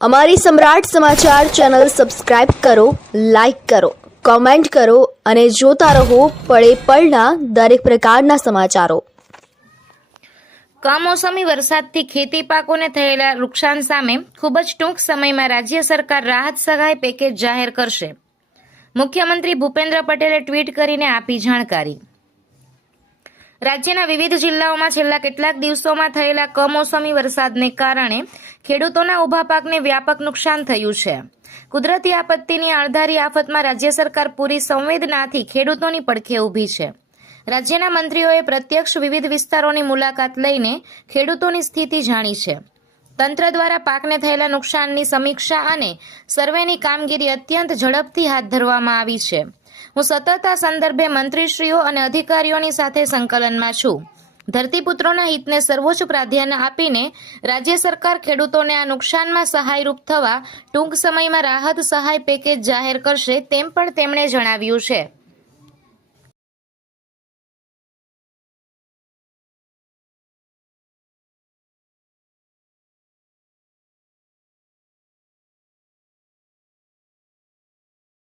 અમારી Samrat Samachar channel subscribe કરો, like કરો, કોમેન્ટ કરો અને જોતા રહો પળે પળના દરેક પ્રકારના સમાચારો. કમોસમી વરસાદથી ખેતી પાકોને થયેલા નુકસાન સામે ખૂબ જ ટૂંક સમયમાં રાજ્ય સરકાર રાહત સહાય પેકેજ જાહેર કરશે. મુખ્યમંત્રી ભૂપેન્દ્ર પટેલે ટ્વીટ કરીને આપી જાણકારી. રાજ્યના વિવિધ જિલ્લાઓમાં છેલ્લા કેટલાક દિવસોમાં થયેલા કમોસમી વરસાદને કારણે ખેડૂતોના ઊભા પાકને વ્યાપક નુકસાન થયું છે. કુદરતી આપત્તિની અણધારી આફતમાં રાજ્ય સરકાર પૂરી સંવેદનાથી ખેડૂતોની પડખે ઊભી છે. રાજ્યના મંત્રીઓએ પ્રત્યક્ષ વિવિધ વિસ્તારોની મુલાકાત લઈને ખેડૂતોની સ્થિતિ જાણી છે. તંત્ર દ્વારા પાકને થયેલા નુકસાનની સમીક્ષા અને સર્વેની કામગીરી અત્યંત ઝડપથી હાથ ધરવામાં આવી છે. હું સતત આ સંદર્ભે મંત્રીશ્રીઓ અને અધિકારીઓની સાથે સંકલનમાં છું. ધરતીપુત્રોના હિતને સર્વોચ્ચ પ્રાધાન્ય આપીને રાજ્ય સરકાર ખેડૂતોને આ નુકસાનમાં સહાયરૂપ થવા ટૂંક સમયમાં રાહત સહાય પેકેજ જાહેર કરશે તેમ પણ તેમણે જણાવ્યું છે.